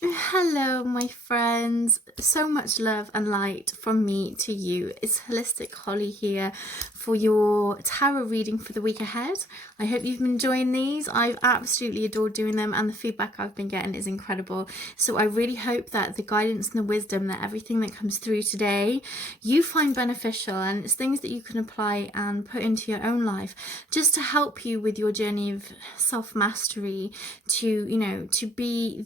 Hello, my friends. So much love and light from me to you. It's Holistic Holly here for your tarot reading for the week ahead. I hope you've been enjoying these. I've absolutely adored doing them, and the feedback I've been getting is incredible. So I really hope that the guidance and the wisdom, that everything that comes through today, you find beneficial, and it's things that you can apply and put into your own life just to help you with your journey of self-mastery, to be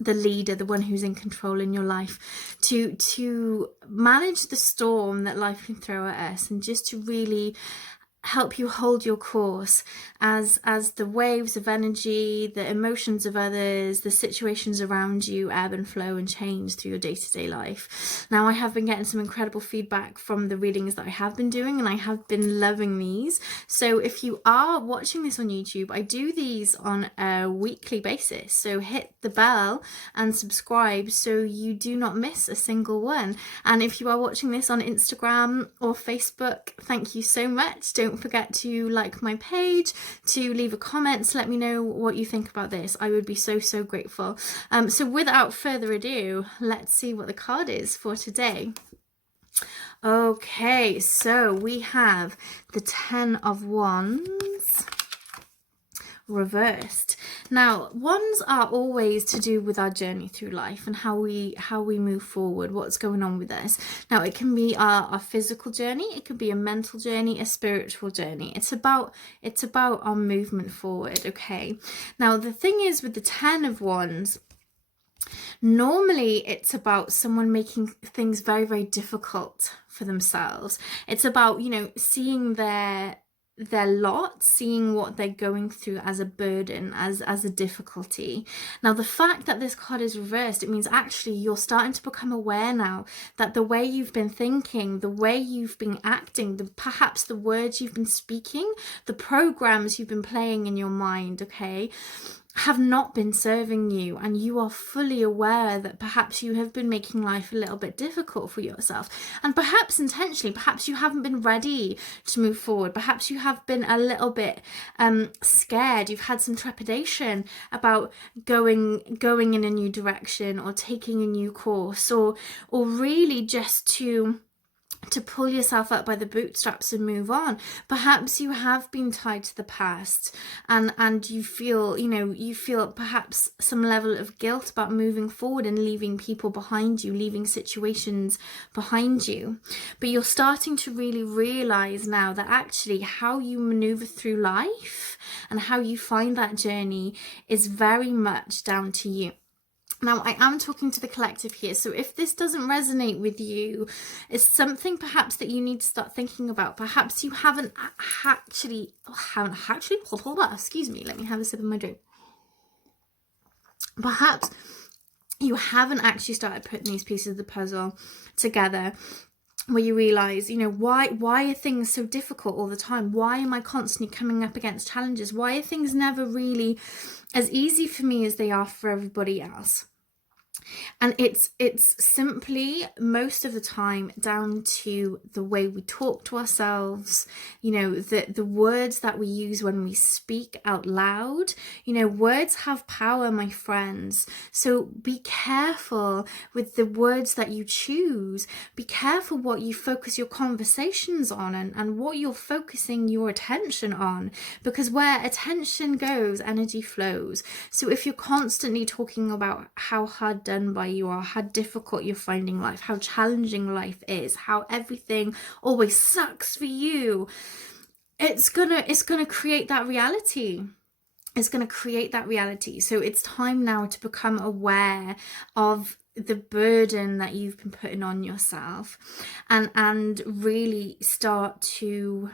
the leader, the one who's in control in your life, to manage the storm that life can throw at us, and just to really help you hold your course as the waves of energy, the emotions of others, the situations around you ebb and flow and change through your day-to-day life. Now, I have been getting some incredible feedback from the readings that I have been doing, and I have been loving these. So if you are watching this on YouTube, I do these on a weekly basis, so hit the bell and subscribe so you do not miss a single one. And if you are watching this on Instagram or Facebook, thank you so much. Don't forget to like my page, to leave a comment, to let me know what you think about this. I would be so grateful. So without further ado, let's see what the card is for today. Okay, so we have the Ten of Wands reversed. Now, wands are always to do with our journey through life and how we move forward, what's going on with us. Now, it can be our physical journey, it could be a mental journey, a spiritual journey. It's about our movement forward. Okay, now the thing is with the Ten of Wands, normally it's about someone making things very difficult for themselves. It's about, seeing their lot, seeing what they're going through as a burden, as a difficulty. Now, the fact that this card is reversed, it means actually you're starting to become aware now that the way you've been thinking, the way you've been acting, perhaps the words you've been speaking, the programs you've been playing in your mind, okay, have not been serving you, and you are fully aware that perhaps you have been making life a little bit difficult for yourself, and perhaps intentionally. Perhaps you haven't been ready to move forward, perhaps you have been a little bit scared, you've had some trepidation about going in a new direction or taking a new course, or really just to pull yourself up by the bootstraps and move on. Perhaps you have been tied to the past, and you feel perhaps some level of guilt about moving forward and leaving people behind you, leaving situations behind you. But you're starting to really realize now that actually how you maneuver through life and how you find that journey is very much down to you. Now, I am talking to the collective here, so if this doesn't resonate with you, it's something perhaps that you need to start thinking about. Perhaps you haven't actually, excuse me, let me have a sip of my drink. Perhaps you haven't actually started putting these pieces of the puzzle together, where you realize, why are things so difficult all the time? Why am I constantly coming up against challenges? Why are things never really as easy for me as they are for everybody else? And it's simply most of the time down to the way we talk to ourselves, the words that we use when we speak out loud. Words have power, my friends. So be careful with the words that you choose. Be careful what you focus your conversations on, and what you're focusing your attention on, because where attention goes, energy flows. So if you're constantly talking about how hard done by you are, how difficult you're finding life, how challenging life is, how everything always sucks for you, it's gonna create that reality. It's going to create that reality. So it's time now to become aware of the burden that you've been putting on yourself, and really start to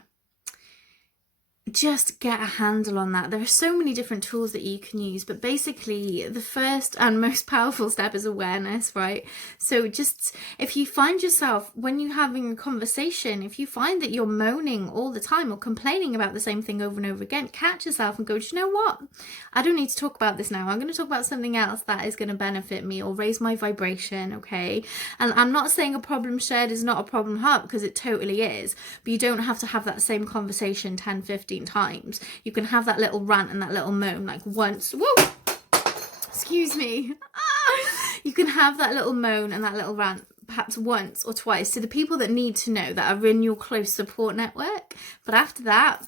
just get a handle on that. There are so many different tools that you can use, but basically the first and most powerful step is awareness, right? So just, if you find yourself, when you're having a conversation, if you find that you're moaning all the time or complaining about the same thing over and over again, catch yourself and go, do you know what? I don't need to talk about this now. I'm going to talk about something else that is going to benefit me or raise my vibration, okay? And I'm not saying a problem shared is not a problem halved, because it totally is, but you don't have to have that same conversation 10, 15 times. You can have that little rant and that little moan like once, woo, excuse me. You can have that little moan and that little rant perhaps once or twice to the people that need to know, that are in your close support network. But after that,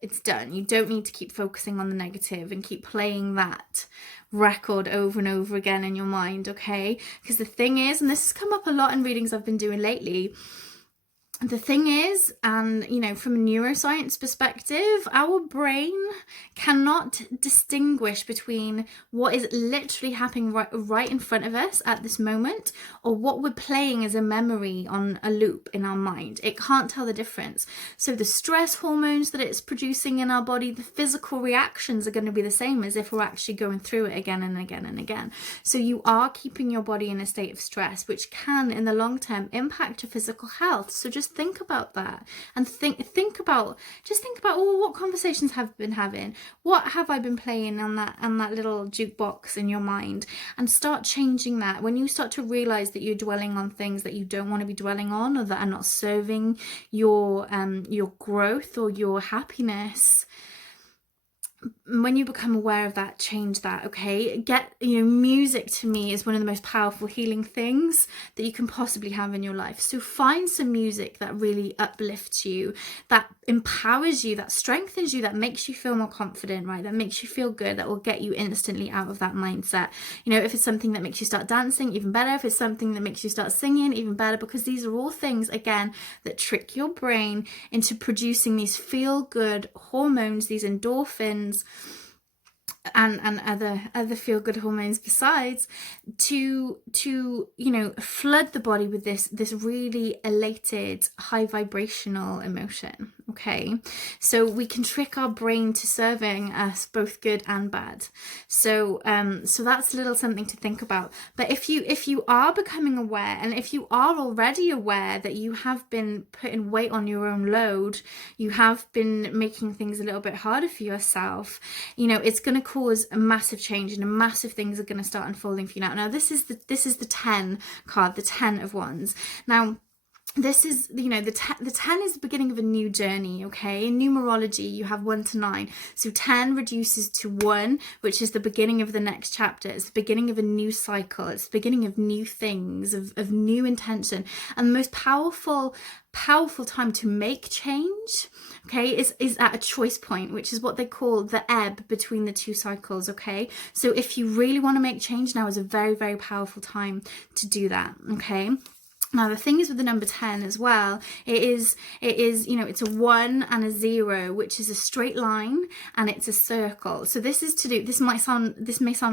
it's done. You don't need to keep focusing on the negative and keep playing that record over and over again in your mind, okay? Because the thing is, and this has come up a lot in readings I've been doing lately, the thing is, and you know, from a neuroscience perspective, our brain cannot distinguish between what is literally happening right in front of us at this moment or what we're playing as a memory on a loop in our mind. It can't tell the difference. So the stress hormones that it's producing in our body, the physical reactions are going to be the same as if we're actually going through it again and again and again. So you are keeping your body in a state of stress, which can in the long term impact your physical health. So just think about that, and think about oh, what conversations have I been having, what have I been playing on that little jukebox in your mind, and start changing that. When you start to realize that you're dwelling on things that you don't want to be dwelling on, or that are not serving your growth or your happiness, when you become aware of that, change that, okay? Music to me is one of the most powerful healing things that you can possibly have in your life. So find some music that really uplifts you, that empowers you, that strengthens you, that makes you feel more confident, right? That makes you feel good, that will get you instantly out of that mindset. You know, if it's something that makes you start dancing, even better. If it's something that makes you start singing, even better, because these are all things, again, that trick your brain into producing these feel-good hormones, these endorphins, and other feel-good hormones besides, to flood the body with this really elated, high vibrational emotion. Okay, so we can trick our brain to serving us both good and bad. So that's a little something to think about. But if you are becoming aware, and if you are already aware that you have been putting weight on your own load, you have been making things a little bit harder for yourself, it's going to cause a massive change, and massive things are going to start unfolding for you now. Now this is the 10 card, the 10 of Wands. Now this is, the 10 is the beginning of a new journey, okay? In numerology, you have 1 to 9. So 10 reduces to 1, which is the beginning of the next chapter. It's the beginning of a new cycle. It's the beginning of new things, of new intention. And the most powerful time to make change, okay, is at a choice point, which is what they call the ebb between the two cycles, okay? So if you really want to make change, now is a very, very powerful time to do that, okay? Now, the thing is with the number 10 as well, it is, it's a 1 and a 0, which is a straight line, and it's a circle. So this may sound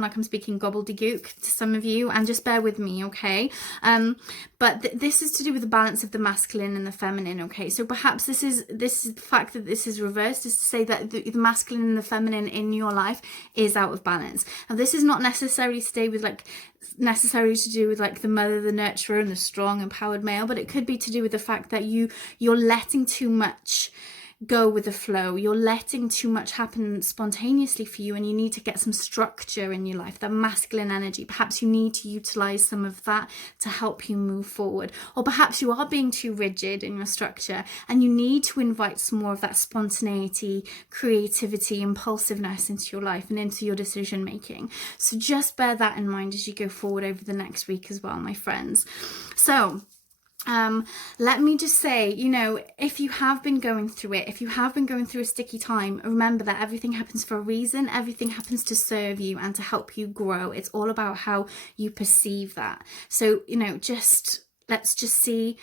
like I'm speaking gobbledygook to some of you, and just bear with me, okay? But this is to do with the balance of the masculine and the feminine, okay? So perhaps this is the fact that this is reversed, is to say that the masculine and the feminine in your life is out of balance. Now, this is not necessarily to do with the mother, the nurturer, and the strong, empowered male, but it could be to do with the fact that you're letting too much go with the flow. You're letting too much happen spontaneously for you, and you need to get some structure in your life, that masculine energy. Perhaps you need to utilize some of that to help you move forward. Or perhaps you are being too rigid in your structure, and you need to invite some more of that spontaneity, creativity, impulsiveness into your life and into your decision making. So just bear that in mind as you go forward over the next week as well, my friends. So let me just say, if you have been going through it, if you have been going through a sticky time, remember that everything happens for a reason. Everything happens to serve you and to help you grow. It's all about how you perceive that. So, let's just see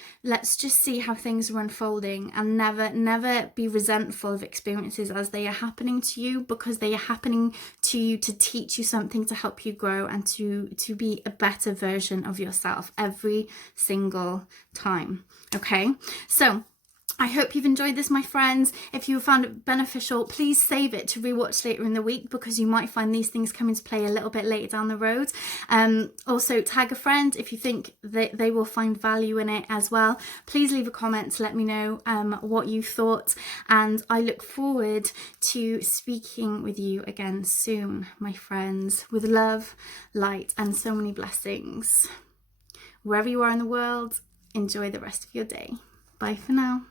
how things are unfolding, and never be resentful of experiences as they are happening to you, because they are happening to you to teach you something, to help you grow, and to be a better version of yourself every single time. Okay, so I hope you've enjoyed this, my friends. If you found it beneficial, please save it to rewatch later in the week, because you might find these things come into play a little bit later down the road. Also, tag a friend if you think that they will find value in it as well. Please leave a comment to let me know what you thought, and I look forward to speaking with you again soon, my friends, with love, light, and so many blessings. Wherever you are in the world, enjoy the rest of your day. Bye for now.